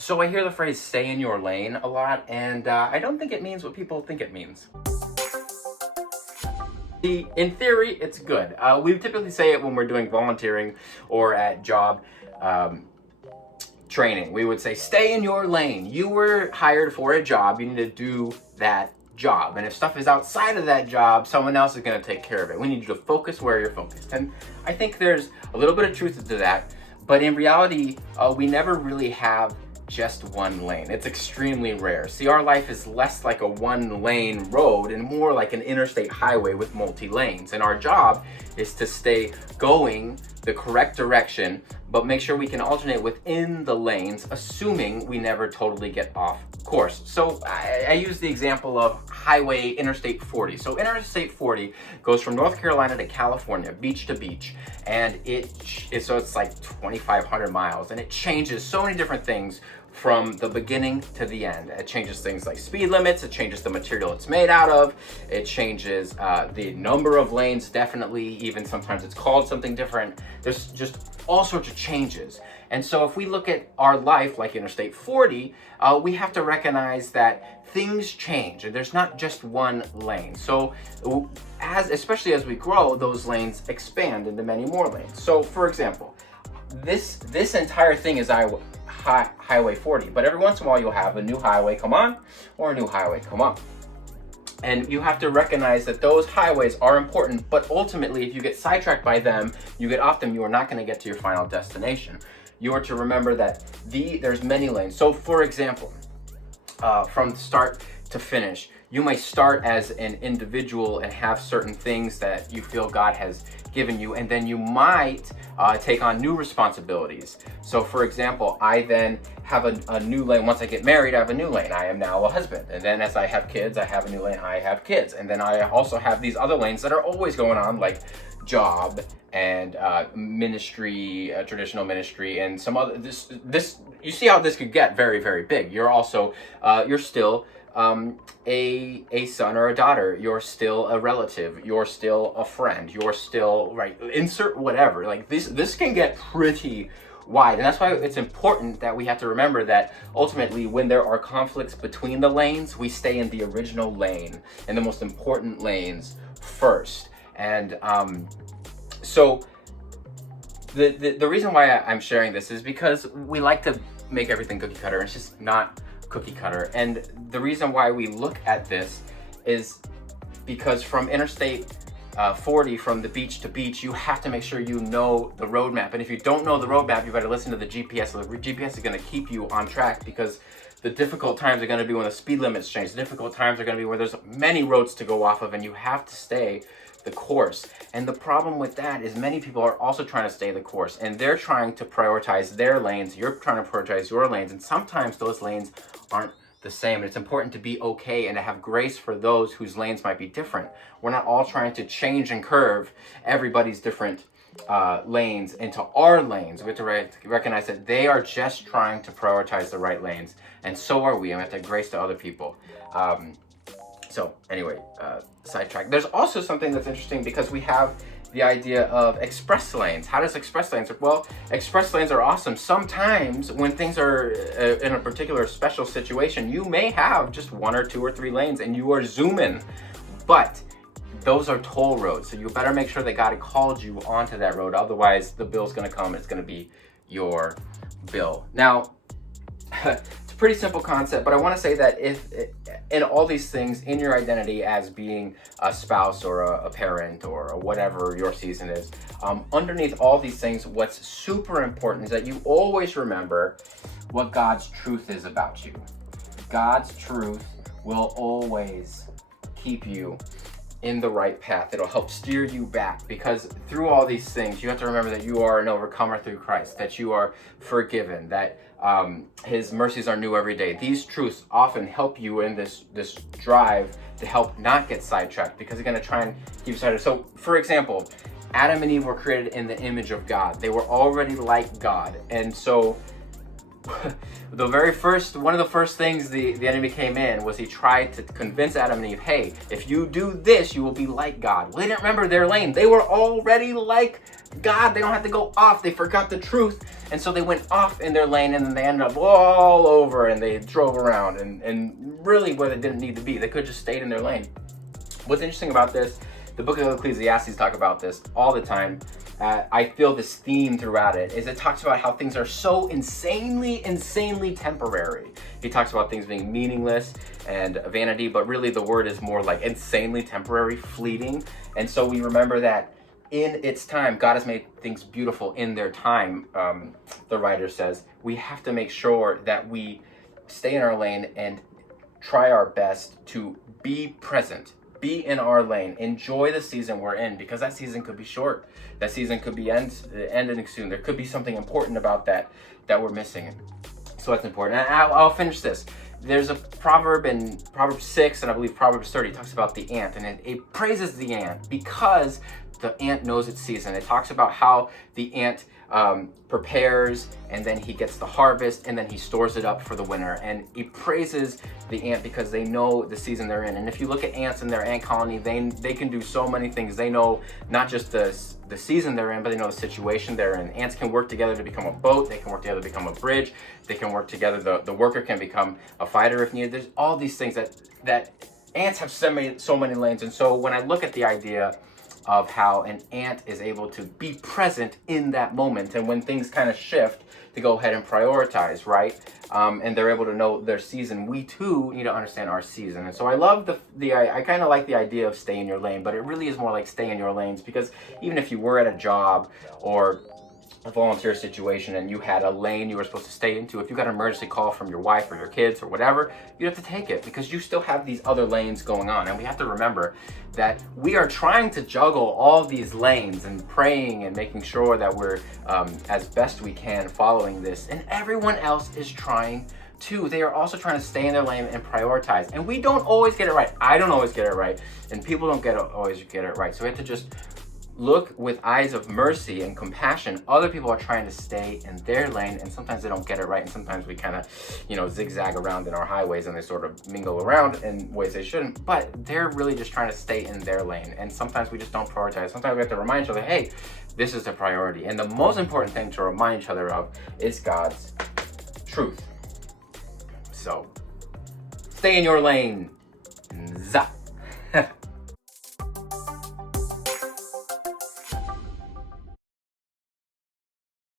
So I hear the phrase stay in your lane a lot, and I don't think it means what people think it means. In theory, it's good. We typically say it when we're doing volunteering or at job training. We would say, stay in your lane. You were hired for a job. You need to do that job. And if stuff is outside of that job, someone else is going to take care of it. We need you to focus where you're focused. And I think there's a little bit of truth to that. But in reality, we never really have just one lane. It's extremely rare. See, our life is less like a one lane road and more like an interstate highway with multi lanes. And our job is to stay going the correct direction, but make sure we can alternate within the lanes, assuming we never totally get off course. So I use the example of highway Interstate 40. So Interstate 40 goes from North Carolina to California, beach to beach, and it's like 2,500 miles, and it changes so many different things from the beginning to the end. It changes things like speed limits, it changes the material it's made out of, it changes the number of lanes, definitely, even sometimes it's called something different. There's just all sorts of changes. And so if we look at our life like Interstate 40, we have to recognize that things change and there's not just one lane. So especially as we grow, those lanes expand into many more lanes. So for example, this entire thing is Highway 40, but every once in a while you'll have a new highway come on or a new highway come up. And you have to recognize that those highways are important, but ultimately if you get sidetracked by them, you get off them, you are not going to get to your final destination. You are to remember that there's many lanes. So for example, from start to finish, you may start as an individual and have certain things that you feel God has given you, and then you might take on new responsibilities. So for example, I then have a new lane. Once I get married, I have a new lane. I am now a husband. And then as I have kids, I have a new lane. I have kids. And then I also have these other lanes that are always going on, like job and ministry, traditional ministry, and some other, this, you see how this could get very, very big. You're also, you're still a son or a daughter, you're still a relative, you're still a friend, you're still, right, insert whatever. Like this can get pretty wide, and that's why it's important that we have to remember that ultimately when there are conflicts between the lanes, we stay in the original lane and the most important lanes first. And so the reason why I'm sharing this is because we like to make everything cookie cutter, and it's just not cookie cutter. And the reason why we look at this is because from Interstate 40, from the beach to beach, you have to make sure you know the roadmap. And if you don't know the roadmap, you better listen to the GPS. The GPS is going to keep you on track, because the difficult times are going to be when the speed limits change. The difficult times are going to be where there's many roads to go off of, and you have to stay the course. And the problem with that is many people are also trying to stay the course, and they're trying to prioritize their lanes. You're trying to prioritize your lanes, and sometimes those lanes aren't the same. And it's important to be okay and to have grace for those whose lanes might be different. We're not all trying to change and curve everybody's different lanes into our lanes. We have to recognize that they are just trying to prioritize the right lanes, and so are we, and we have to have grace to other people. So anyway, sidetrack. There's also something that's interesting, because we have the idea of express lanes. How does express lanes work? Well, express lanes are awesome. Sometimes when things are in a particular special situation, you may have just 1 or 2 or 3 lanes and you are zooming, but those are toll roads. So you better make sure that God called you onto that road. Otherwise, the bill's gonna come and it's gonna be your bill. Now, it's a pretty simple concept, but I want to say that if in all these things, in your identity as being a spouse or a parent or whatever your season is, underneath all these things, what's super important is that you always remember what God's truth is about you. God's truth will always keep you in the right path. It'll help steer you back, because through all these things, you have to remember that you are an overcomer through Christ, that you are forgiven, that His mercies are new every day. These truths often help you in this drive to help not get sidetracked, because they're going to try and keep you sidetracked. So, for example, Adam and Eve were created in the image of God. They were already like God, and so one of the first things the enemy came in was he tried to convince Adam and Eve, hey, if you do this, you will be like God. Well, they didn't remember their lane. They were already like God. They don't have to go off. They forgot the truth. And so they went off in their lane, and then they ended up all over, and they drove around and really where they didn't need to be. They could have just stayed in their lane. What's interesting about this, the book of Ecclesiastes talk about this all the time. I feel this theme throughout it, is it talks about how things are so insanely temporary. He talks about things being meaningless and vanity, but really the word is more like insanely temporary, fleeting. And so we remember that in its time, God has made things beautiful in their time. The writer says, we have to make sure that we stay in our lane and try our best to be present. Be in our lane. Enjoy the season we're in, because that season could be short. That season could be ending soon. There could be something important about that we're missing. So that's important. And I'll finish this. There's a proverb in Proverbs 6 and I believe Proverbs 30 talks about the ant, and it praises the ant because the ant knows its season. It talks about how the ant prepares, and then he gets the harvest, and then he stores it up for the winter. And he praises the ant because they know the season they're in. And if you look at ants in their ant colony, they can do so many things. They know not just the season they're in, but they know the situation they're in. Ants can work together to become a boat. They can work together to become a bridge. They can work together. The worker can become a fighter if needed. There's all these things that ants have so many lanes. And so when I look at the idea of how an ant is able to be present in that moment, and when things kind of shift, to go ahead and prioritize, right? And they're able to know their season. We too need to understand our season. And so I love I kind of like the idea of stay in your lane, but it really is more like stay in your lanes, because even if you were at a job or a volunteer situation and you had a lane you were supposed to stay into, if you got an emergency call from your wife or your kids or whatever, you have to take it, because you still have these other lanes going on. And we have to remember that we are trying to juggle all these lanes and praying and making sure that we're as best we can following this, and everyone else is trying too. They are also trying to stay in their lane and prioritize, and we don't always get it right. I don't always get it right, and people don't always get it right. So we have to just look with eyes of mercy and compassion. Other people are trying to stay in their lane, and sometimes they don't get it right, and sometimes we kind of, zigzag around in our highways, and they sort of mingle around in ways they shouldn't, but they're really just trying to stay in their lane. And sometimes we just don't prioritize. Sometimes we have to remind each other, hey, this is the priority. And the most important thing to remind each other of is God's truth. So stay in your lane. Zah.